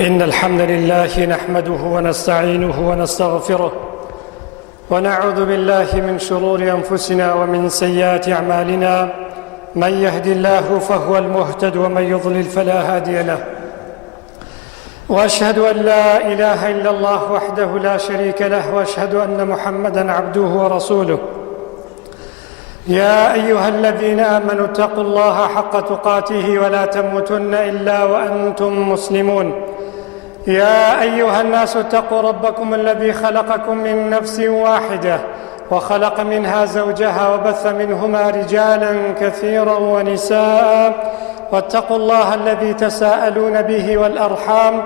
إن الحمد لله نحمده ونستعينه ونستغفره ونعوذ بالله من شرور أنفسنا ومن سيئات أعمالنا. من يهد الله فهو المهتد ومن يضلل فلا هادي له. وأشهد أن لا إله إلا الله وحده لا شريك له، وأشهد أن محمدًا عبده ورسوله. يا أيها الذين آمنوا اتقوا الله حق تقاته ولا تموتن إلا وأنتم مسلمون. يا أيها الناس اتقوا ربكم الذي خلقكم من نفس واحدة وخلق منها زوجها وبث منهما رجالا كثيرا ونساء، واتقوا الله الذي تساءلون به والأرحام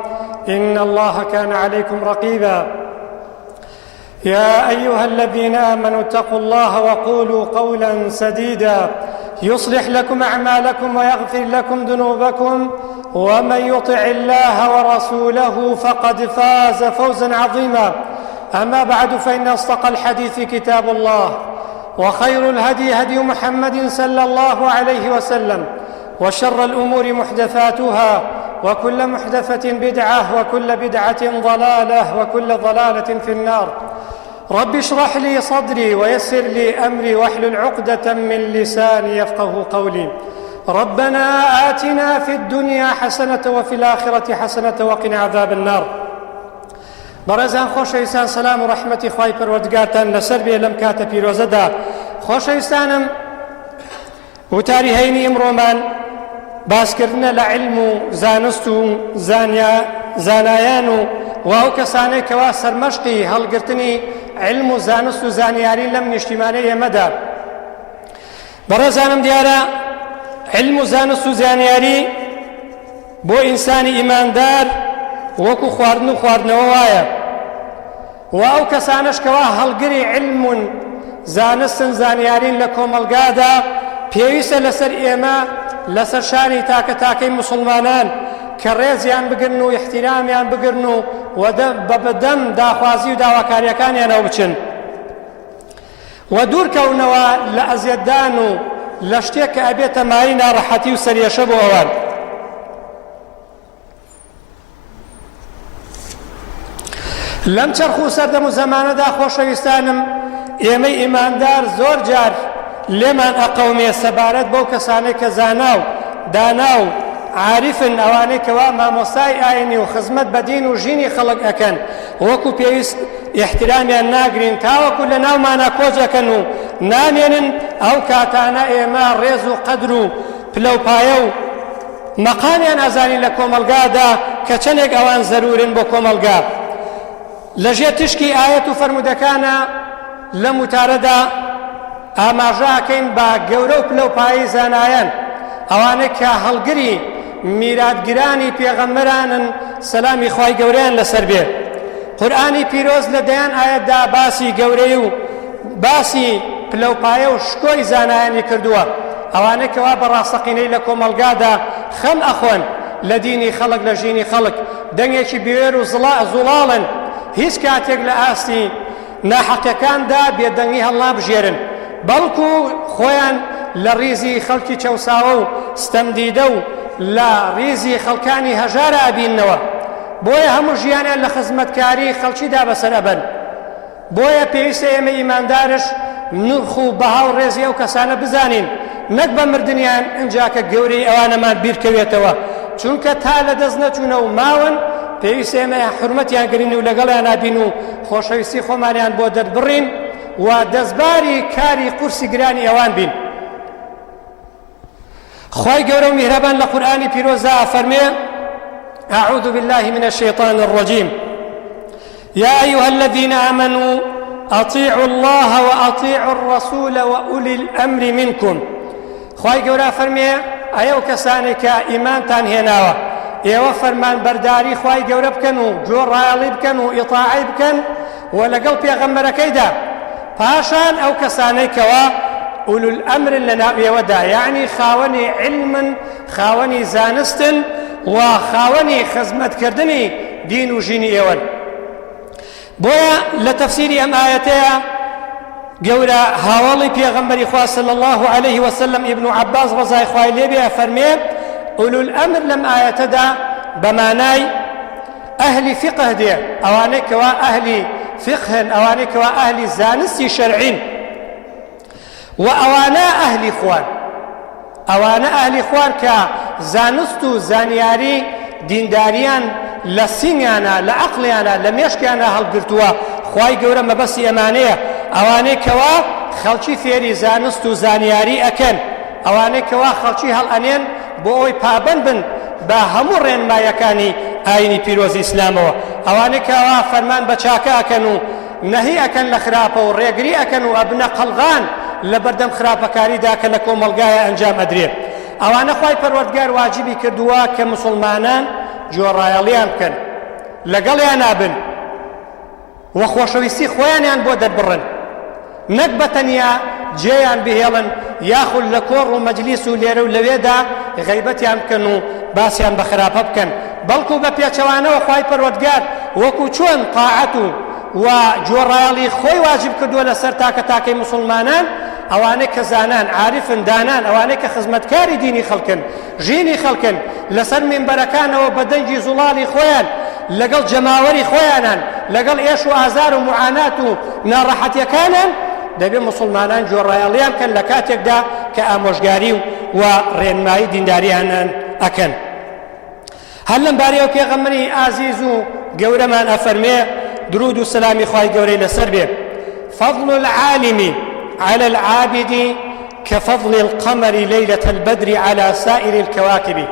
إن الله كان عليكم رقيبا. يا أيها الذين آمنوا اتقوا الله وقولوا قولا سديدا يصلح لكم أعمالكم ويغفر لكم ذنوبكم، ومن يطع الله ورسوله فقد فاز فوزا عظيما. أما بعد، فإن أصدق الحديث كتاب الله، وخير الهدي هدي محمد صلى الله عليه وسلم، وشر الأمور محدثاتها، وكل محدثة بدعة، وكل بدعة ضلالة، وكل ضلالة في النار. رب اشرح لي صدري ويسر لي أمري واحلل عقدة من لساني يفقه قولي. ربنا آتنا في الدنيا حسنة وفي الآخرة حسنة وقنا عذاب النار. بەڕێزان خۆشەویستان، سەلام و ڕەحمەتی خوای پەروەردگارتان لەسەر بێ لەم کاتە پیرۆزەدا. خۆشەویستانم، وتاری هەینی ئەمڕۆمان باسکردنە لە علم و زانست و زانایان و ئەو کەسانەی کەوا سەرمەشقی هەڵگرتنی علم و زانست و زانیاری لەم نیشتیمانەی ئێمەدا. بەڕێزانم، دیارە علم و زانست و زانیاری بۆ ئینسانی ئیماندار وەکو خواردن و خواردنەوە وایە، و ئەو کەسانەش کەوا هەڵگری علم و زانستن زانیارین لە کۆمەلگادا پێویستە لەسەر ئێمە لەسەر شانی تاکە تاکەی مسلمانان کە ڕێزیان بگرن و احتیرامیان بگرن و بەبەدەم داخوازی و داواکاریەکانیانەوە بچن و دوورکەونەوە لە ئەزیەتدان و لە شتێک کە ئەبێتە مای ناڕەحەتی و سەریەشە بۆ ئەوان. لەم چەرخ و سەردەم و زەمانەدا خۆشەویستانم، ئێمەی ئیماندار زۆر جار لێمان ئەقەومێ سەبارەت بەو کەسانەی کە زانا و دانا و عارفن، ئەوانەی کەوا مامۆستای ئاینی و خزمەت بە دین و ژینی خەڵک ئەکەن، وەکو پێویست احترامیان ناگرین، تاوەکو لە ناومانە کۆچەکەن و نامێنن. ئەو کاتانە ئێمە ڕێز و قەدر و پلەپایە و مەقامیان ئەزانی لە کۆمەلگادا کە چەندێک ئەوان زەرورن بۆ کۆمەلگا. لەژێر تشکی ئاەت و فەرمودەکانە لەم وتارەدا ئاماژەکەین بە گەورە و پلەپایی زانایان، ئەوانەی کە هەڵگری میراتگرانی پێغەمبەرانن، سەلامی خوای گەورەیان لەسەر بێ. قورئانی پیرۆز لە دەیان ئاەتدا باسی گەورەی و باسی پلەپایە و شکۆی زانایانی کردووە، ئەوانەی کەوا بەڕاستەقینەی لە کۆمەلگادا خەم ئەخۆن لە دینی خەڵک، لە ژینی خەڵک، دەنگێکی بێوێر و زوڵاڵن، هیچ کاتێک لە ئاستی ناحەقەکاندا بێدەنگی هەڵنابژێرن، بەڵکو خۆیان لە ڕیزی خەڵکی چەوساوە و ستەمدیدە و لە ڕیزی خەڵکانی هەژارە ئەبیننەوە. بۆیە هەموو ژیانیان لە خزمەتکاری خەڵکیدا بەسەر ئەبەن. بۆیە پێویستە ئێمە ئیماندارش نرخ و بەها و ڕێزی ئەو کەسانە بزانین، نەک بە مردنیان ئەنجاکە گەورەی ئەوانەمان بیرکەوێتەوە، چونکە تا لە دەست نەچوونە و ماون پێویستە ئێمە حورمەتیان گرین و لەگەڵیان نابین و خۆشەویستی خۆمانیان بۆ دەربڕین و دەستباری کاری قورسی گرانی ئەوان بین. خوای گەورە و میهرەبان لە قورئانی پیرۆزدا ئەفەرمێ: أعوذ بالله من الشيطان الرجيم يا أيها الذين آمنوا أطيعوا الله وأطيعوا الرسول وأولي الأمر منكم. خوای گەورە ئەفەرمێ ئەو کەسانی کە ئیمانتان هێناوە، ئێوە فەرمان بەرداری خوای گەورە بکەن و گۆڕایەڵی بکەن و ئیطاعی بکەن و لەگەڵ پێغەمبەرەکەیدا. پاشان ئەو کەسانەی کەوا ئولو الأمر لە ناو ئێوەدا، یعنی خاوەنی علمن، خاوەنی زانستن و خاوەنی خزمەتکردنی دین و ژینی ئێوەن. بۆیە لە تەفسیری ئەم ئاەتەیە گەورە هاوڵی پێغەمبەری خوا صلی الله عليه وسلم ابن عباس ڕەزای خوای لێ بێ فەرمێ: ئولو الأمر لەم ئاەتەدا بەمانای ئەهلی فقه دێ ئەوانەی کەوا ئەهلی فقهن ئەوانەی کەوا ئەهلی زانستی شەرعین و ئەوانە ئەهلی خوان ئەوانە ئەهلی خوان کە زانست و زانیاری دینداریان لە سینگیانە لە عەقڵیانە لە مێشکیانە هەڵگرتووە خوای گەورە مەبەستی ئەمانەیە ئەوانەی کەوا خەڵکی فێری زانست و زانیاری ئەکەن ئەوانەی کەوا خەڵکی هەڵئەنێن بۆ ئەوەی پابەند بن بە هەموو ڕێنمایەکانی ئاینی پیرۆزی ئیسلامەوە ئەوانەی کەوا فەرمان بە چاکە ئەکەن و نەهی ئەکەن لە خراپە و ڕێگری ئەکەن و ئەبنە قەڵغان لە بەردەم خراپەکاریدا کە لە کۆمەڵگایە ئەنجام ئەدرێت ئەوانە خوای پەروەردگار واجبی کردووە کە موسڵمانان جۆڕایەڵیان بکەن لەگەڵیان نابن و خۆشەویستی خۆیانیان بۆ دەربڕن نەک بەتەنیا جێیان بهێڵن یاخود لە کۆڕ و مەجلیس و لێرە و لەوێدا غەیبەتیان بکەن و باسییان بە خراپە بکەن بەڵکو بە پێچەوانەوە خوای پەروەردگار وەکو چۆن تاعەت و جۆڕایەڵی خۆی واجب کردووە لەسەر تاکە تاکەی موسڵمانان ئەوانەی کە زانان عارفن دانان ئەوانەی کە خزمەتکاری دینی خەڵکن ژینی خەڵکن لەسەر مینبەرەکانەوە بە دەنگی زوڵاڵی خۆیان لەگەڵ جەماوەری خۆیانان لەگەڵ ئێش و ئازار و معانات و ناڕەحەتیەکانان دەبێت موسڵمانان جۆڕایەڵیان بکەن لە کاتێکدا کە ئامۆژگاری و ڕێنمایی دینداریانان ئەکەن هەر لەم بارەیەوە پێغەمبەری ئازیز و گەورەمان ئەفەرمێ درود و سلامی خوای گەورەی لەسەر بێ فضل العالم على العابد كفضل القمر ليلة البدر على سائر الكواكب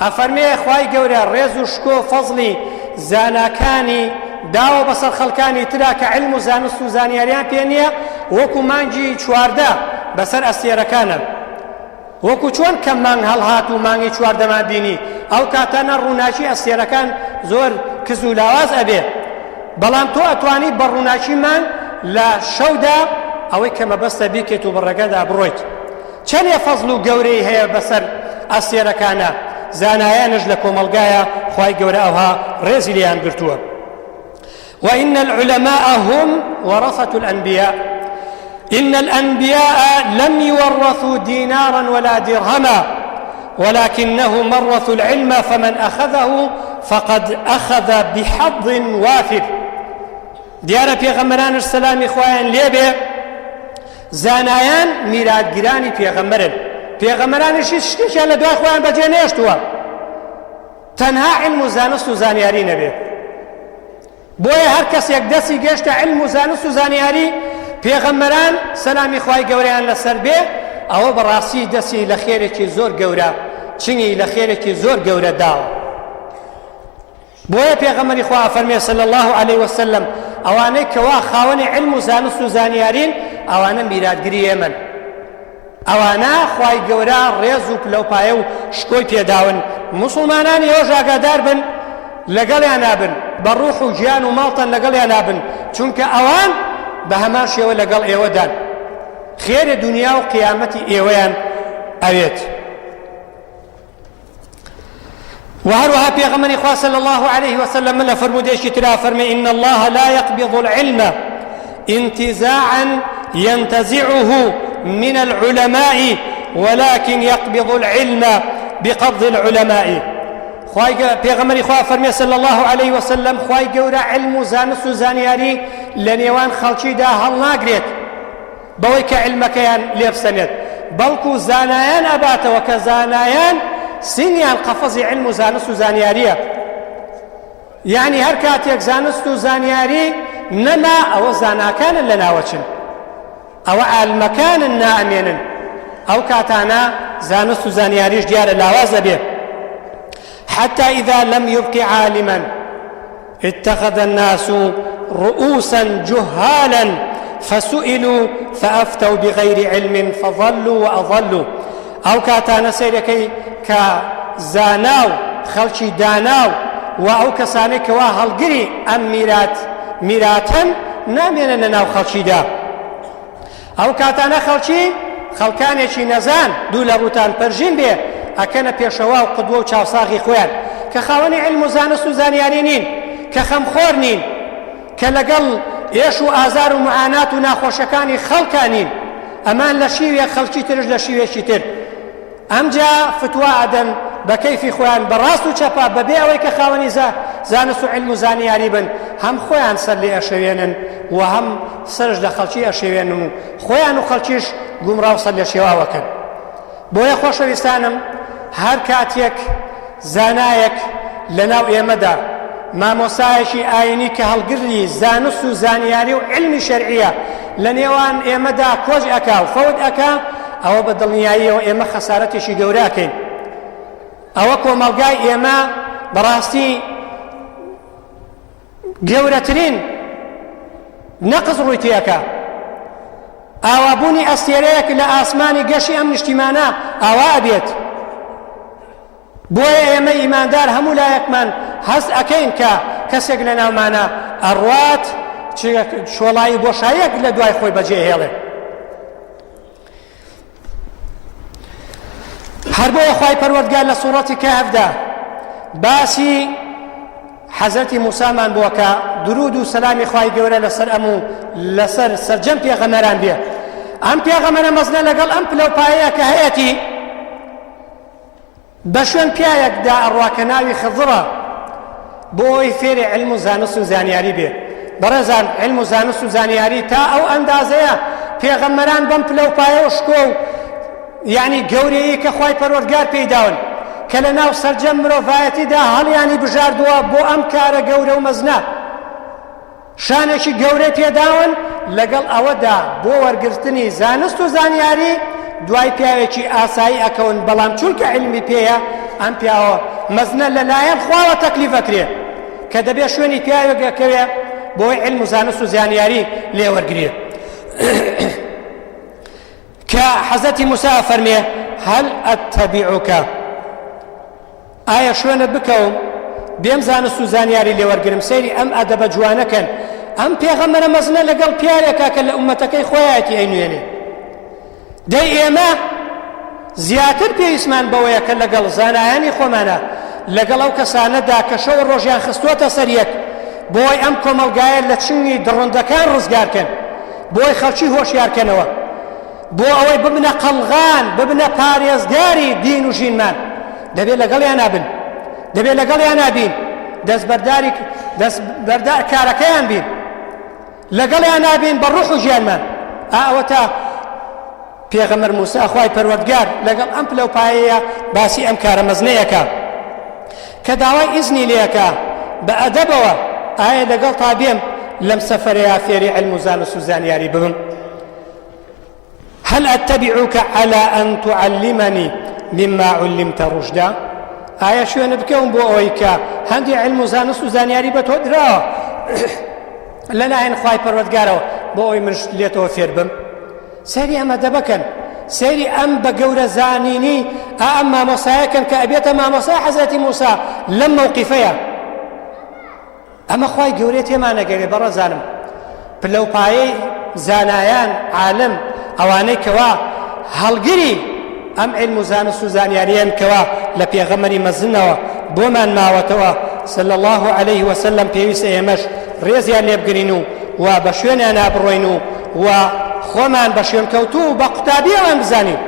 ئەفەرمێ خوای گەورە ڕێز و شکۆ فەزلی زاناکانی داوە بەسەر خەڵکانی ترا کە علم و زانست و زانیاریان پێ نییە وەکو مانگی چواردە بەسەر ئەستێرەکانە وەکو چۆن کە مانگ هەڵهات و مانگی چواردەمان بینی ئەو کاتانە ڕووناچی ئەستێرەکان زۆر کز و لاواز ئەبێ بەڵام تۆ ئەتوانی بە ڕووناچی مانگ لە شەودا ئەوەی کە مەبەستە بیکەیت و بەڕێگەدا بڕۆیت چەندێ فەزل و گەورەی هەیە بەسەر ئەستێرەکانە زانایانش لە کۆمەڵگایە خوای گەورە ئەوها ڕێزی لێیان گرتووە وإن العلماء هم ورثة الأنبياء إن الأنبياء لم يورثوا دينارا ولا درهما ولكنهم ورثوا العلم فمن أخذه فقد أخذ بحظ وافر دیارە پێغەمبەرانش سەلامی خوایان لێبێ زانایان میراتگیرانی پێغەمبەرن پێغەمبەرانیش هیچ شتێکیان لە دوای خۆیان بەجێ نێشتووە تەنها علم و زانست و زانیاری نەبێ بۆیە هەر کەسێک دەستی گەشتە علم و زانست و زانیاری پێغەمبەران سەلامی خوای گەورەیان لەسەر بێ ئەوە بەڕاستی دەستی لە خێرێکی زۆر گەورە چنگی لە خێرێکی زۆر گەورە داوە بۆیە پێغەمبەری خوا فەرمێ صلی الله علیه وسلم ئەوانەی کەوا خاوەنی علم و زانست و زانیارین ئەوانە میراتگیری ئێمەن ئەوانە خوای گەورە ڕێز و پلەپایە و شکۆی پێداون موسڵمانانی ئێوەش ئاگادار بن لەگەڵیان نابن بە ڕوح و گیان و ماڵتان لەگەڵیان نابن چونکە ئەوان بە هەمان شێوە لەگەڵ ئێوەدان خێرە دنیا و قیامەتی ئێوەیان ئەوێت وهروها بيغمني خواه صلى الله عليه وسلم من فرموديش ترى فرمي إن الله لا يقبض العلم انتزاعا ينتزعه من العلماء ولكن يقبض العلم بقبض العلماء بيغمني خواه فرمي صلى الله عليه وسلم خواه قورا علم زانس زانياري لنيوان خلشي دا هل ناقريت بويك علمك يان ليفسنت بلكو زانايان أبات وكزانايان سینیان قەفەزی علم و زانست و زانیاریە یعنی هەر کاتێک زانست و زانیاری نەما ئەوە زاناکانن لە ناوەچن ئەوە عالمەکانن نائەمێنن ئەو کاتانە زانست و زانیاریش دیارە لاوازە بێ حتى إذا لم يبق عالما اتخذ الناس رؤوسا جهالا فسئلوا فأفتوا بغير علم فضلوا وأضلوا ئەو کاتانە سەیرەکەی کە زاناو خەڵکی داناو و ئەو کەسانەی کەوا هەڵگری ئەم میراتەن نامێنە ناو خەڵکیدا ئەو کاتانە خەڵکانێکی نەزان دوو لە ڕووتان پەرژین بێ ئەکەنە پێشەوا و قودوە و چاوساغی خۆیان کە خاوەنی علم و زانست و زانیاری نین کە خەمخۆر نین کە لەگەڵ ئێش و ئازار و معانات و ناخۆشەکانی خەڵکان نین ئەمان لە شیوێک خەڵکی ترش لە شیوێکی تر ئەمجا فتوا ئەدەن بە کەیفی خۆیان بەڕاست و چەپا بەبێ ئەوەی کە خاوەنی زانست و علم و زانیاری بن هەم خۆیان سەر لێ ئەشەوێنن و هەم سەرش لە خەڵکی ئەشەوێنن و خۆیان و خەڵکیش گومڕا و سەر لێ شێواوەکەن. بۆیە خۆشەویستانم هەر کاتێک زانایەک لەناو ئێمەدا مامۆسایەکی ئاینی کە هەڵگری زانست و زانیاری و علمی شەرعیە لە نێوان ئێمەدا کۆژ ئەکا و فەوت ئەکا ئەوە بە دڵنیاییەوە ئێمە خەسارەتێکی گەوراکەین. ئەوە کۆمەڵگای ئێمە بەڕاستی گەورەترین نەقز ڕووی تێەکە. ئاوابوونی ئەستێرەیەک لە ئاسمانی گەشی ئەم نیشتیمانە ئاوا ئەبێت. بۆیە ئێمە ئیماندار هەموو لایەکمان هەست ئەکەین کە کەسێک لە ناومانە ئەڕوات شۆڵایی بۆشاییەک لە دوای خۆی بەجێهێڵێ. هەر بۆیە خوای پەروەردگار لە سوورەتی کەهفدا باسی حەزەتی موسامان بووە کە درود و سەلامی خوای گەورە لەسەر ئەم و لەسەر سەرجەم پێغەمبەران بێ. ئەم پێغەمبەرە مەزنە لەگەڵ ئەم پلەپایەیە کە هەیەی بە شوێن پیاەکدا ئەڕواکە ناوی خضڕە بۆ ئەوی فێری علم و زانست و زانیاری بێ. بەڕێزان علم و زانست و زانیاری تا ئەو ئەندازەیە پێغەمبەران بەم پلەپایە شکۆ و یعنی گەورەیە کە خوای پەروەردگار پێیداون کە لە ناو سەرجەم مرۆڤایەتیدا هەڵیانی بژاردووە بۆ ئەم کارە گەورە و مەزنە شانێکی گەورەی پێداون لەگەڵ ئەوەدا بۆ وەرگرتنی زانست و زانیاری دوای پیاوێکی ئاسایی ئەکەون بەڵام چونکە علمی پێیە ئەم پیاوە مەزنە لەلایەن خواوە تەکلیفەکرێ کە دەبێ شوێنی پیاوێکەکەوێ بۆی علم و زانست و زانیاری لێ وەرگرێ. کە حەزەتی موسا فەرمێ هەل ئەتەبیعوکە ئایا شوێنە بکەوم بێم زانست و زانیاری لێ وەرگرم سەیری ئەم ئەدەبە جوانەکەن. ئەم پێغەمبەرە مەزنە لەگەڵ پیاوێکە کە لە ئومەتەکەی خۆیەتی ئەینوێنێ. دەی ئێمە زیاتر پێویستمان بەوەیە کە لەگەڵ زانایانی خۆمانە لەگەڵ ئەو کەسانەدا کە شەو ڕۆژیان خستووەتە سەریەک بۆی ئەم کۆمەڵگایە لە چنگی دڕندەکان ڕزگارکەن بۆی خەڵکی هۆشیارکەنەوە بۆ ئەوەی ببنە قەڵغان ببنە پارێزگاری دین و ژینمان. دەبێت لەگەڵیان نابن دەبێت لەگەڵیان نابین دەستبەردار کارەکەیان بین لەگەڵیان نابین بە ڕوح و ژیانمان. ئەوە تا پێغەمبەر موسا خوای پەروەردگار لەگەڵ ئەم پلەپایەیە باسی ئەم کارە مەزنەیەکە کە داوای ئیزنی لێەکە بە ئەدەبەوە ئایا لەگەڵ تا بێم لەم سەفەرەیە فێری علم و زانست و زانیاری ببم. هل أتبعك على أن تعلمني مما علمت رشدا ئایا شوێنە بکەم بۆ ئەوەی کە هەندی علم و زانست و زانیاری بە تۆ دراوە لەلایەن خوای پەروەردگارەوە بۆ ئەوەی منش لێتەوە فێر بم. سەیری ئەمە دەبەکەن سەیری ئەم بە گەورە زانینی ئەم مامۆسایەکەن کە ئەبێتە مامۆسای حەزەتی موسا لەم مەوقیفەیە. ئەمە خوای گەورەی تێمانەگەرێ بەڕەزانم پلەپایەی زانایان عالم ئەوانەی کەوا هەڵگری ئەم علم و زانست و زانیاریان کەوا لە پێغەمبەری مەزنەوە بۆمان ماوەتەوە صلی الله عليه وسلم پێویستە ئێمەش ڕێزیان لێ بگرین و بە شوێنیان نابڕۆین و خۆمان بە شوێن کەوتوو و بە قوتابیەوان بزانین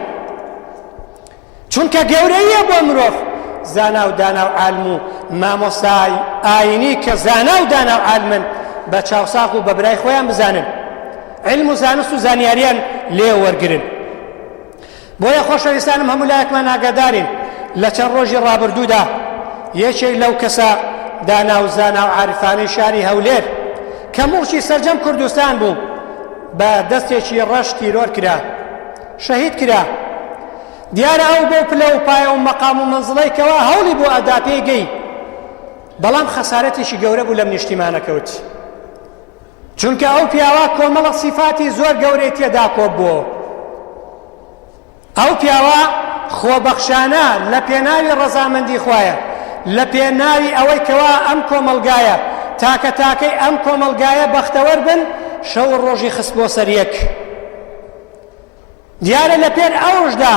چونکە گەورەیە بۆ مرۆڤ زانا و دانا و عالم و مامۆستای ئاینی کە زانا و دانا و عالمن بە چاوساق و بە برای خۆیان بزانن علم و زانست و زانیاریان لێ وەرگرن. بۆیە خۆشەویستانم هەموو لایەکمان ئاگادارین لە چەند ڕۆژی ڕابردوودا یەکێک لەو کەسە دانا و زانا و عارفانەی شاری هەولێر کە موڵکی سەرجەم کوردستان بوو بە دەستێکی ڕەش تیرۆر کرا شەهید کرا. دیارە ئەو بۆ پلە و پایە و مەقام و منزڵەی کەوا هەوڵی بۆ ئەدا پێی گەی بەڵام خەسارەتێکی گەورە بوو لەم نیشتیمانەکەوت چونکە ئەو پیاوە کۆمەڵە سیفاتی زۆر گەورەی تێدا کۆب بووە. ئەو پیاوە خۆبەخشانە لە پێناوی ڕەزامەندی خوایە لە پێناوی ئەوەی کەوا ئەم کۆمەلگایە تاکە تاکەی ئەم کۆمەلگایە بەختەوەر بن شەو ڕۆژی خست بۆ سەریەک. دیارە لە پێر ئەوشدا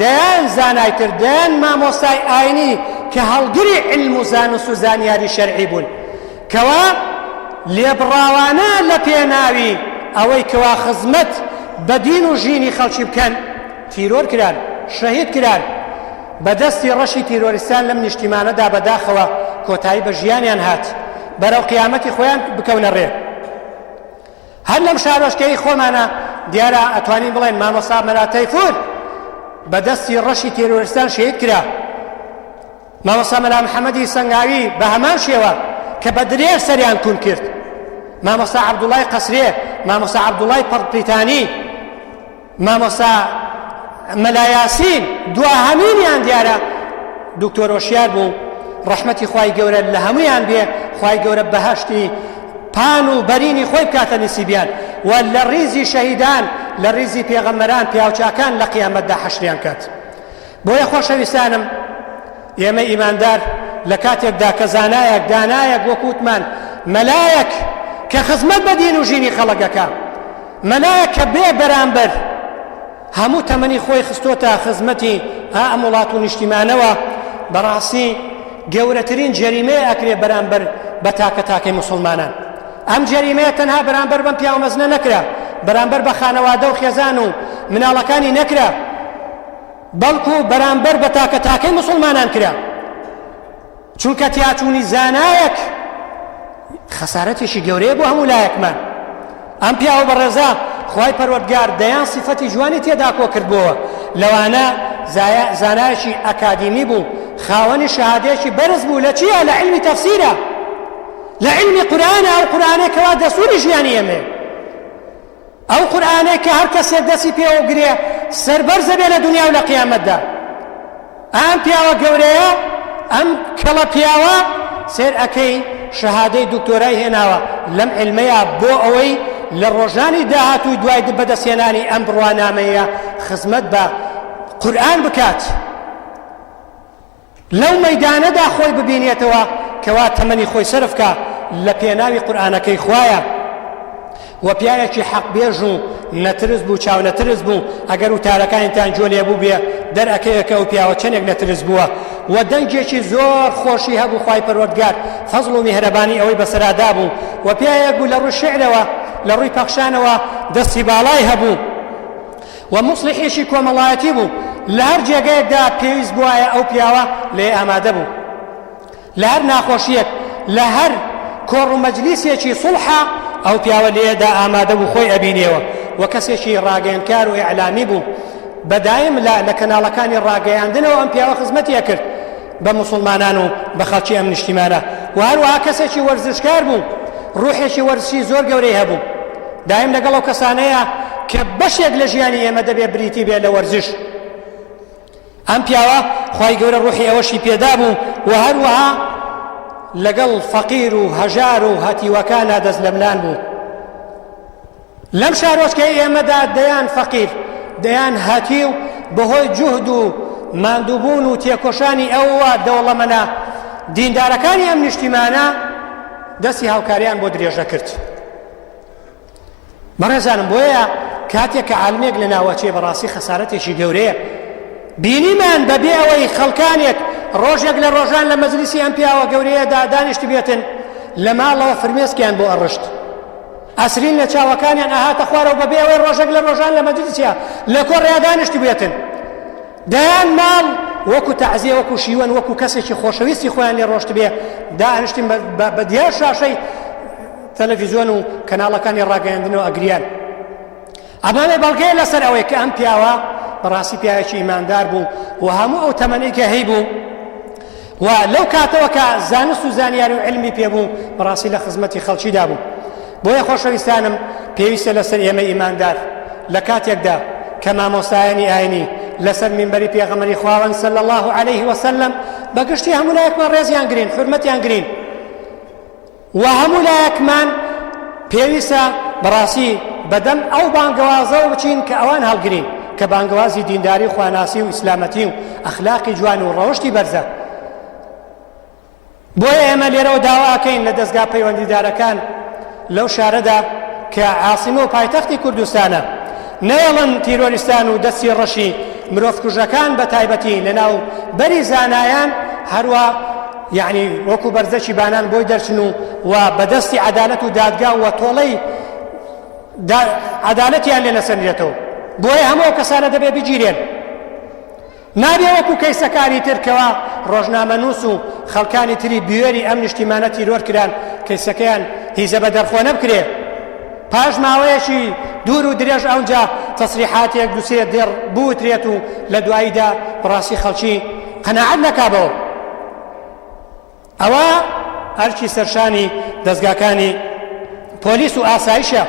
دەیان زانایتر دەیان مامۆستای ئاینی کە هەڵگری علم و زانست و زانیاری شەرعی بوون کەوا لێبڕاوانە لە پێناوی ئەوەی کەوا خزمەت بە دین و ژینی خەڵکی بکەن تیرۆر کران شەهید کران بەدەستی ڕەشی تیرۆریستان لەم نیشتیمانەدا بەداخەوە کۆتایی بە ژیانیان هات بەرەو قیامەتی خۆیان بکەونە ڕێ. هەر لەم شارۆچکەی خۆمانە دیارە ئەتوانین بڵێن مامۆستا مەلا تەیفور بەدەستی ڕەشی تیرۆریستان شەهید کرا، مامۆستا مەلا محەممەدی سەنگاوی بە هەمان شێوە کە بە درێژ سەریان کون کرد، مامۆستا عەبدوڵای قەسرێ، مامۆستا عەبدوڵای پڕپریتانی، مامۆستا مەلا یاسین، دوا هەمینیان دیارە دکتۆر هۆشیار بوو، ڕەحمەتی خوای گەورە لە هەمویان بێ، خوای گەورە بەهەشتی پان و بەرینی خۆی بکاتە نسیبیان و لە ڕیزی شەهیدان لە ڕیزی پێغەمبەران پیاوچاکان لە قیامەتدا حەشریان کات. بۆیە خۆشەویستانم، ئێمە ئیماندار لە کاتێکدا کە زانایەک دانایەک وەکوتمان مەلایەک کە خزمەت بە دین و ژینی خەڵکەکە، مەلایەک کە بێ بەرامبەر هەموو تەمەنی خۆی خستۆتە خزمەتی ئەم وڵات و نیشتیمانەوە، بەڕاستی گەورەترین جەریمەیە ئەکرێ بەرامبەر بە تاکە تاکەی موسڵمانان. ئەم جەریمەیە تەنها بەرامبەر بەم پیا و مەزنە نەکرا، بەرامبەر بە خانەوادە و خێزان و مناڵەکانی نەکرا، بەڵکو بەرامبەر بە تاکە تاکەی موسڵمانان کرا. چونکە تیاچوونی زانایەک خەسارەتێکی گەورەیە بۆ هەموو لایەکمان. ئەم پیاوە بەڕێزا خوای پەروەردگار دەیان سیفەتی جوانی تێدا کۆ کردبووە، لەوانە زانایەکی ئەکادیمی بوو، خاوەنی شەهادەیەکی بەرز بوو لە چیە؟ لە عیلمی تەفسیرە، لە عیلمی قورئانە، ئەو قورئانێکەوە دەسووری ژیانی ئێمێ، ئەو قورئانەی کە هەر کەسێک دەستی پێوەگرێ سەربەرزە بێ لە دنیا و لە قیامەتدا. ئەم پیاوە گەورەیە، ئەم کەڵە پیاوە سێر ئەکەی شەهادەی دکتۆرای هێناوە لەم عیلمەیە بۆ ئەوەی لە ڕۆژانی داهاتووی دوای بەدەستهێنانی ئەم بڕوانامەیە خزمەت بە قورئان بکات، لەو مەیدانەدا خۆی ببینێتەوە کەوا تەمەنی خۆی سەرفکە لە پێناوی قورئانەکەی خوایە. و پیاوێکی حەقبێژ و نەترس بوو، چاو نەترس بوو، ئەگەر وتارەکانتان جۆ لێبوو بێ دەرئەکەیەکە و پیاوە چەندێک نەترس بووە و دەنگێکی زۆر خۆشی هەبوو. خوای پەروەردگار فەزڵ و میهرەبانی ئەوەی بەسەرادا بوو و پیاوێک بوو لە ڕووی شعرەوە، لە ڕووی پەخشانەوە دەستی باڵای هەبوو و موسڵحێکی کۆمەڵایەتی بوو. لە هەر جێگەیەکدا پێویست بووایە ئەو پیاوە لێ ئامادە بوو، لە هەر ناخۆشیەک، لە هەر کۆڕ و مەجلیسێکی سوڵحە ئەو پیاوە لێدا ئامادە بوو خۆی ئەبینێەوە و کەسێکی ڕاگەیەنکار و ئیعلامی بوو. بەدایم لە کەناڵەکانی ڕاگەیاندنەوە ئەم پیاوە خزمەتیە کرد بە موسڵمانان و بە خەڵکی ئەم نیشتیمانە و هەروەها کەسێکی وەرزشکار بوو، ڕوحێکی وەرزشی زۆر گەورەی هەبوو. دایم لەگەڵ ئەو کەسانەیە کە بەشێک لە ژیانی ئێمە دەبێ بریتی بێ لە وەرزش. ئەم پیاوە خوای گەورە ڕوحی ئەوەشی پێدا بوو و هەروەها لەگەڵ فەقیر و هەژار و هەتیوەکانە دەست لە ملان بوو. لەم شارۆچکەی ئێمەدا دەیان فەقیر، دەیان هەتی و بەهۆی جوهد و ماندووبوون و تێکۆشانی ئەوە دەوڵەمەنە دیندارەکانی ئەم نیشتیمانە دەستی هاوکاریان بۆ درێژە کرد. بەڕێزانم، بۆیە کاتێک کە عالمێک لە ناوەچێ بەڕاستی خەسارەتێکی گەورەیە، بینیمان بەبێ ئەوەی خەڵکانێک ڕۆژێک لە ڕۆژان لە مەجلیسی ئەم پیاوە گەورەیەدا دانیشت بێتن لە ماڵەوە فرمێسکیان بۆ ئەڕشت، ئەسرین لە چاوەکانیان ئاهاتە خوارەوە بەبێ ئەوەی ڕۆژێک لە ڕۆژان لە مەجلیسیا لە کۆڕیا دانیشت بێتن، دەیان ماڵ وەکو تەعزیە، وەکو شیوەن، وەکو کەسێکی خۆشەویستی خۆیان لێ ڕۆشت بێ دانیشتین بە دیار شاشەی تەلەڤیزیۆن و کەناڵەکانی ڕاگەیاندنەوە ئەگریان. ئەمانە بەڵگەیە لەسەر ئەوەی کە ئەم پیاوە بەڕاستی پیاوێکی ئیماندار بوو و هەموو ئەو تەمەنەی کە هەی بوو و لەو کاتەوە کە زانست و زانیاری و علمی پێبوو بەڕاستی لە خزمەتی خەڵکیدا بوو. بۆیە خۆشەویستانم، پێویستە لەسەر ئێمە ئیماندار لە کاتێکدا کە مامۆستایانی ئاینی لەسەر مینبەری پێغەمبەری خواوەند صلی الله علیه وسلم بەگشتی هەموو لایەکمان ڕێزیان گرین، حورمەتیان گرین و هەموو لایەکمان پێویستە بەڕاستی بەدەم ئەو بانگەوازەوە بچین کە ئەوان هەڵگرین، کە بانگەوازی دینداری، خواناسی و ئیسلامەتی و ئەخلاقی جوان و ڕەوشتی بەرزە. بۆیە ئێمە لێرەوە داواکەین لە دەستگا پەیوەندیدارەکان لەو شارەدا کە عاسیمە و پایتەختی کوردستانە نەیەڵن تیرۆریستان و دەستی ڕەشی مرۆڤکوژەکان بە تایبەتی لەناو بەری زانایان هەروە یعنی وەکو بەرزەکی بانان بۆی دەرچن و بەدەستی عەدالەت و دادگا و تۆڵەی عەدالەتیان لێ نەسەنرێتەوە. بۆیە هەموو کەسانە دەبێ بگیرێن نابێ وەکو کەیسەکانی ترکەوە ڕۆژنامەنووس و خەڵکانی تری بوێری ئەم نیشتیمانە تیرۆر کران کەیسەکەیان هیزە بە دەرخۆ نەبکرێ پاش ماوەیەکی دوور و درێژ ئەوجا تەسریحاتێک دووسێ دێڕ بوترێت و لە دواییدا بەڕاستی خەڵکی قەناعەت نەکابەوە. ئەوە ئەرکی سەرشانی دەستگاکانی پۆلیس و ئاسایشە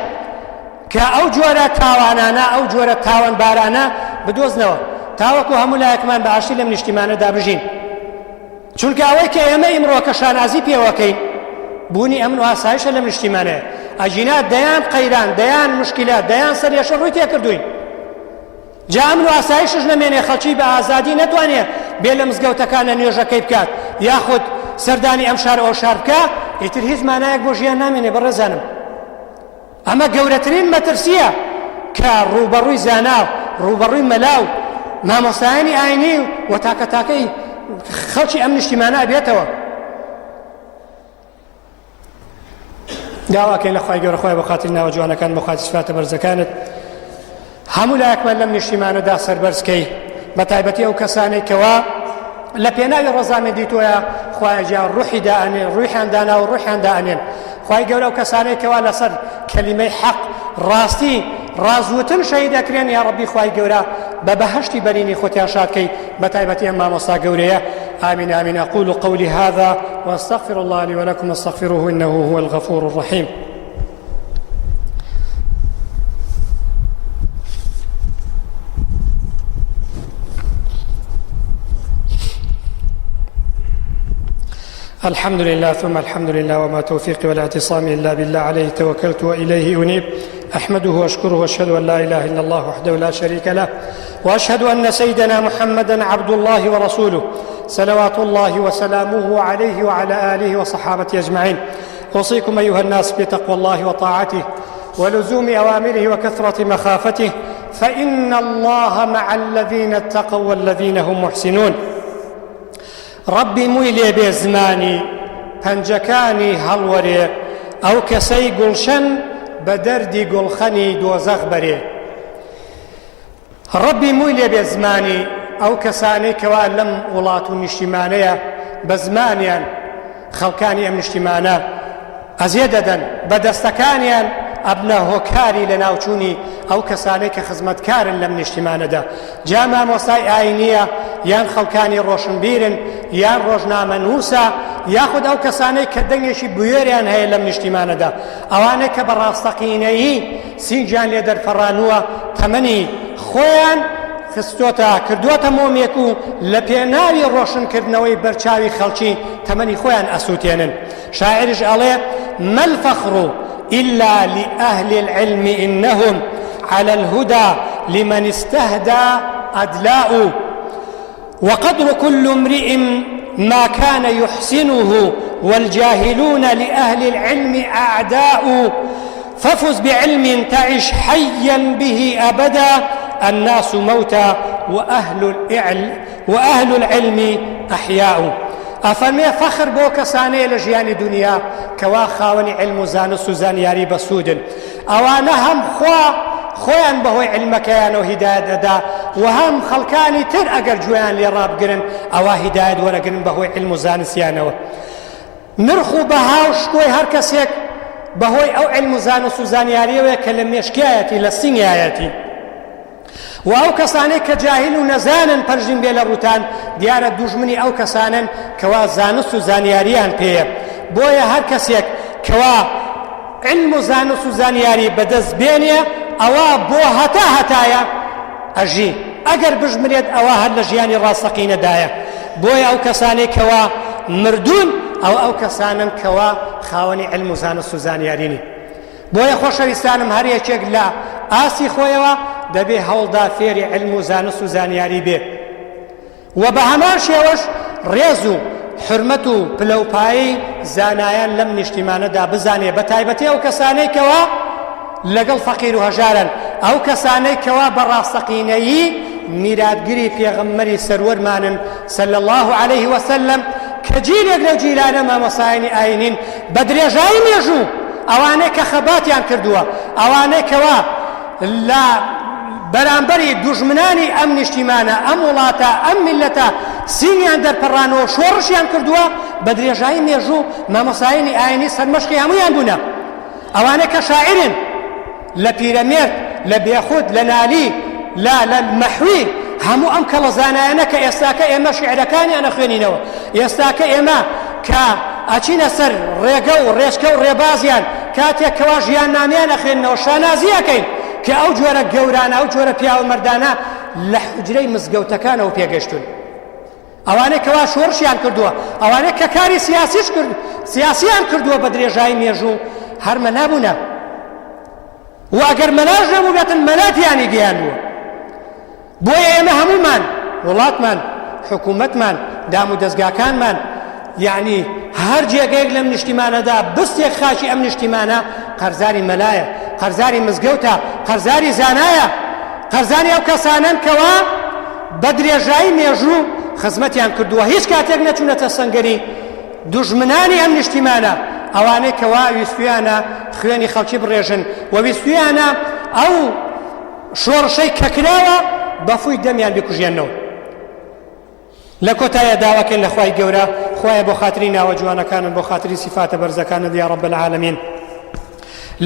کە ئەو جۆرە تاوانانە ئەو جۆرە تاوانبارانە بدۆزنەوە تاوەکو هەموو لایەکمان بە ئاشتی لەم نیشتیمانەدا بژین. چونکە ئەوەی کە ئێمە ئیمڕۆ کە شانازی پێوەکەین بوونی ئەمن و ئاسایشە لەم نیشتیمانەیە ئەجینا دەیان قەیران دەیان مشکلات دەیان سەرێشە ڕووی تێکردوین. جا ئەمن و ئاسایشش نەمێنێ خەڵکی بە ئازادی نەتوانێت بێ لە مزگەوتەکانە نوێژەکەی بکات یاخود سەردانی ئەم شار ئەو شار بکە ئیتر هیچ مانایەک بۆ ژیان نامێنێ بەڕێزانم. ئەمە گەورەترین مەترسیە کە ڕوبەڕووی زاناو ڕوبەڕووی مەلاو مامۆستایانی ئاینی و تاکە تاکەی خەڵکی ئەم نیشتیمانە بێتەوە. داواکەین لە خوای گەورە خۆی بە خاتری ناوە جوانەکان بە خاتی سفاتە بەرزەکانت هەموو لایەکمان لەم نیشتیمانەدا سەربەرزکەی بە تایبەتی ئەو کەسانێک کەوا لە پێناوی ڕەزامەندی تۆیە خوای جا ڕوحی دائەنێن ڕوحیان دانا و ڕوحیان دائەنێن. خوای گەورە ئەو کەسانێک کەوا لەسەر کەلیمەی حەق ڕاستی ڕازوتن شەهید دەکرێن یا ڕەبی خوای گەورە بە بەهەشتی بەرینی خۆتیان شادکەی بە تایبەتی ئەم مامۆستا گەورەیە. آمين آمين. أقول قولي هذا وأستغفر الله لي ولكم واستغفروه إنه هو الغفور الرحيم. الحمد لله ثم الحمد لله وما توفيقي ولا اعتصامي إلا بالله عليه توكلت وإليه أنيب أحمده وأشكره وأشهد أن لا إله إلا الله وحده لا شريك له وأشهد أن سيدنا محمدا عبد الله ورسوله صلوات الله وسلامه عليه وعلى آله وصحابته أجمعين. أوصيكم أيها الناس بتقوى الله وطاعته ولزوم أوامره وكثرة مخافته فإن الله مع الذين اتقوا والذين هم محسنون. ربي مويلي بزماني پنجەکانی هەڵوەرێ ئەو کەسەی گوڵشەن بە دەردی گوڵخەنی دۆزەخ بەرێ. ڕەبی مووی لێ بێ زمانی ئەو کەسانەی کەوا لەم وڵات و نیشتیمانەیە بە زمانیان خەڵکانی ئەم نیشتیمانە ئەزیە دەدەن بە دەستەکانیان ئەبنە هۆکاری لە ناوچوونی ئەو کەسانەی کە خزمەتکارن لەم نیشتیمانەدا. جا مامۆستای ئاینیە یان خەڵکانی ڕۆشنبیرن یان ڕۆژنامەنووسە یاخود ئەو کەسانەی کە دەنگێکی بوێریان هەیە لەم نیشتیمانەدا ئەوانەی کە بە ڕاستەقینەیی سینجیان لێ دەرفەڕانووە تەمەنی خۆیان خستۆتە کردووەتە مۆمێک و لە پێناوی ڕۆشنکردنەوەی بەرچاوی خەڵکی تەمەنی خۆیان ئەسووتێنن. شاعریش ئەڵێ ما الفخر إلا لأهل العلم إنهم على الهدى لمن استهدى أدلاء وقدر كل امرئ ما كان يحسنه والجاهلون لأهل العلم أعداء فافز بعلم تعش حيا به أبدا الناس موتى وأهل العلم أحياء. ئەفەرمێ فەخر بۆ کەسانەیە لە ژیانی دنیا کەوا خاوەنی علم و زانست و زانیاری بەسوودن ئەوانە هەم خۆیان بەهۆی علمەکەیانەوە هیدایەت دەدا و هەم خەڵکانی تر ئەگەر گوێیان لێ ڕابگرن ئەوە هیدایەت وەرەگرن بەهۆی علم و زانستیانەوە. نرخ و بەها و شکۆی هەر کەسێک بەهۆی ئەو علم و زانست و زانیاریەوەیە کە لە مێشکایەتی لە سینگایەتی و ئەو کەسانەی کە جاهیل و نەزانن پەرژین بێ لە ڕووتان دیارە دوژمنی ئەو کەسانن کەوا زانست و زانیاریان پێیە. بۆیە هەر کەسێک کەوا علم و زانست و زانیاری بەدەست بێنێ ئەوە بۆ هەتایە ئەژی ئەگەر بژمرێت ئەوە هەر لە ژیانی ڕاستەقینەدایە. بۆیە ئەو کەسانەی کەوا مردوون ئەو کەسانن کەوا خاوەنی علم و زانست و زانیارینی. بۆیە خۆشەویستانم هەر یەکێک لە ئاسی خۆیەوە دەبێ هەوڵدا فێری علم و زانست و زانیاری بێ و بە هەمان شێوەش ڕێز و حرمەت و پلەپایی زانایان لەم نیشتیمانەدا بزانێ بە تایبەتی ئەو کەسانەی کەوا لەگەڵ فەقیر و هەژارن ئەو کەسانەی کەوا بە ڕاستەقینەیی میراتگیری پێغەمبەری سەروەرمانن صلی الله عليه وسلم کە جیلێک لەو جیلانە مامۆستایانی ئاینین بە درێژایی مێژوو ئەوانەی کە خەباتیان کردووە ئەوانەی کەوا لە بەرامبەری دوژمنانی ئەم نیشتیمانە ئەم وڵاتە ئەم میلەتە سینیان دەرپەڕانەوە شۆڕشیان کردووە بە درێژایی مێژوو مامۆسایانی ئاینی سەرمەشقی هەموویان بوونە ئەوانە کە شاعرن لە پیرەمێرد لە بێخود لە نالی لە مەحوی هەموو ئەم کەڵە زانایانە کە ئێستاکە ئێمە شیعرەکانیان ئەخوێنینەوە ئێستاکە ئێمە کە ئەچینە سەر ڕێگە و ڕێچکە و ڕێبازیان کاتێک کەوا ژیان نامیان ئەخوێننەوە شانازیەکەین کە ئەو جۆرە گەورانە ئەو جۆرە پیاوە مەردانە لە حوجرەی مزگەوتەکانەوە پێگەشتون ئەوانەی کەوا شۆڕشیان کردووە ئەوانەی کە کاری سیاسیان کردووە بە درێژایی مێژوو هەرمە نابوونە و ئەگەر مەلاژ نەبوو بێتن مەلاتیانی گەیاندووە بۆیە ئێمە هەموومان وڵاتمان حکوومەتمان دام و دەستگاکانمان یعنی هەر جێگەیەک لەم نیشتیمانەدا بستێک خاچی ئەم نیشتیمانە قەرزاری مەلایە قەرزاری مزگەوتە قەرزاری زانایە قەرزانی ئەو کەسانن کەوا بە درێژایی مێژوو خزمەتیان کردووە هیچ کاتێک نەچوونەتە سەنگەری دوژمنانی ئەم نیشتیمانە ئەوانەی کەوا ویستویانە خوێنی خەڵکی بڕێژن و ویستویانە ئەو شۆڕشەی کە کراوە بەفووی دەمیان بکوژێنەوە لە کۆتایە داواکەین لە خوای گەورە خوایە بۆ خاتری ناوە جوانەکانن بۆ خاتری سیفاتە بەرزەکانت یا رب العالمین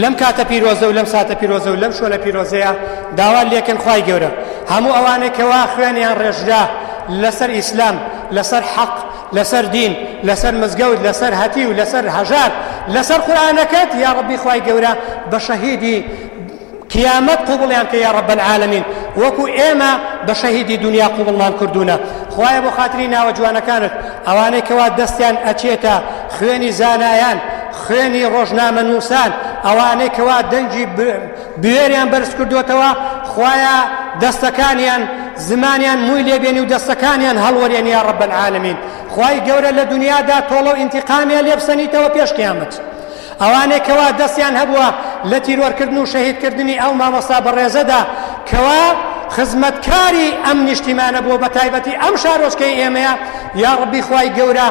لەم کاتە پیرۆزە و لەم ساتە پیرۆزە و لەم شۆلە پیرۆزەیە داوا لێکن خوای گەورە هەموو ئەوانەی کەوا خوێنیان ڕێژدا لەسەر ئیسلام لەسەر حەق لەسەر دین لەسەر مزگەوت لەسەر هەتی و لەسەر هەژار لەسەر قورئانەکەت یا ربی خوای گەورە بە شەهیدی قیامەت قوبڵیان کە یا رب العالمین وەکو ئێمە بە شەهیدی دنیا قوبڵمان کردوونە خوایە بۆ خاتری ناوە جوانەکانت ئەوانەی کەوا دەستیان ئەچێتە خوێنی زانایان خوێنی ڕۆژنامە نووسان ئەوانەی کەوا دەنگی بوێریان بەرز کردوتەوە خوایە دەستەکانیان زمانیان مووی لێبێنی و دەستەکانیان هەڵوەرێنی یا رب العالمین خوای گەورە لە دنیادا تۆڵە و ئینتیقامیان لێبسەنیتەوە پێش قیامەت ئەوانەی کەوا دەستیان هەبووە لە تیرۆرکردن و شەهیدکردنی ئەو مامۆستا بەڕێزەدا کەوا خزمەتکاری ئەم نیشتیمانە بووە بە تایبەتی ئەم شارۆچکەی ئێمەیە یا ڕبی خوای گەورە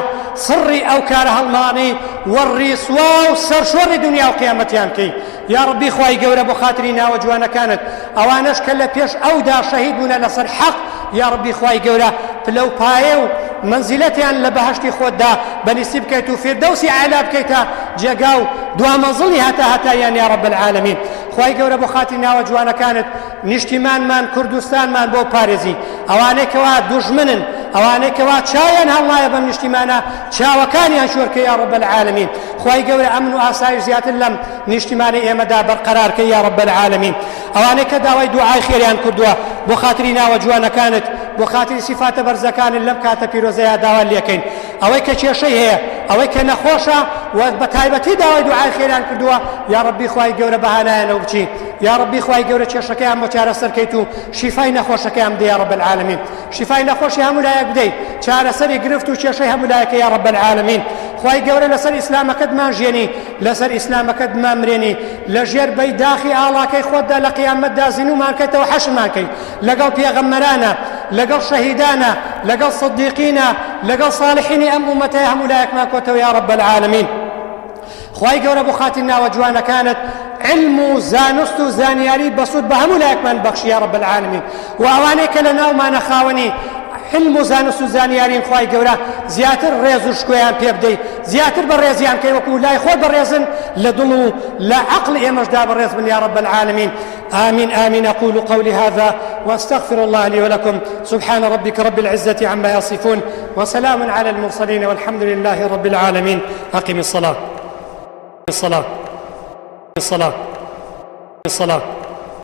سڕی ئەو کارە هەڵمانی وەڕی سوا و سەرشۆڕی دنیا و قیامەتیان کەی یا ڕبی خوای گەورە بۆ خاتری ناوە جوانەکانت ئەوانەش کە لە پێش ئەودا شەهید بوونە لەسەر حەق یا ڕبی خوای گەورە پلە و پایە و منزلەتیان لە بەهەشتی خۆتدا بەنیسی بکەیت و فردەوسی ئاعلا بکەیتە جێگا و دوامەنزڵی هەتایان یا رب العالمین خوای گەورە بۆ خاتری ناوە جوانەکانت نیشتیمانمان کوردستانمان بۆ پارێزی ئەوانەی کەوا دوژمنن ئەوانەی کەوا چایان هەڵنایە بەم نیشتیمانە چاوەکانیان شۆرکە یا رب العالمین خوای گەورە ئەمن و ئاسایش زیاتر لەم نیشتیمانی ئێمەدا بەرقەرارکە یا رب العالمین ئەوانەی کە داوای دوعای خێریان کردووە بۆ خاتری ناوە جوانەکانت بۆ خاتری سیفاتە بەرزەکانت لەم کاتە پیرۆزەیە داوا لێکەین ئەوەی کە کێشەی هەیە ئەوەی کە نەخۆشە و بە تایبەتی داوای دوعای خێریان کردووە یا ربی خوای گەورە بەهانایانەوە بچی یا ربی خوای گەورە کێشەکەیان بۆ چارەسەرکەیت و شیفای نەخۆشەکەیان بدەی یا رب العالمین شیفای نەخۆشی هەموو لایەک بدەیت چارەسەری گرفت و کێشەی هەموو لایەکە یا رب العالمین خوای گەورە لەسەر ئیسلامەکەتمان ژێنی لەسەر ئیسلامەکەتمان مرێنی لەژێر بەیداخی ئاڵاکەی خۆتدا لە قیامەتدا زینومان کەیتەوە حەشرمان کەی لەگەڵ پێغەمبەرانە لەگەڵ شەهیدانە لەگەڵ صدیقینە لەگەڵ صالحینی ئەم ئومەتەیە هەموو لایەکمان کۆتەوە یا رب العالمین خوای گەورە بۆ خاتری ناوە جوانەکانت علم و زانست و زانیاری بەسوود بە هەموو لایەکمان بەخشی یا رب العالمین و ئەوانەی کە لە ناومانە خاوەنی حلم و زانست و زانیارین خوای گەورە زیاتر ڕێز و شکۆیان پێ بدەیت زیاتر بەڕێزیان کەی وەکو لای خۆت بەڕێزن لە دڵ و لە عەقڵ ئێمەشدا بەڕێز بن یا رب العالمین آمين آمين أقول قولي هذا وأستغفر الله لي ولكم سبحان ربك رب العزة عما يصفون وسلام على المرسلين والحمد لله رب العالمين أقم الصلاة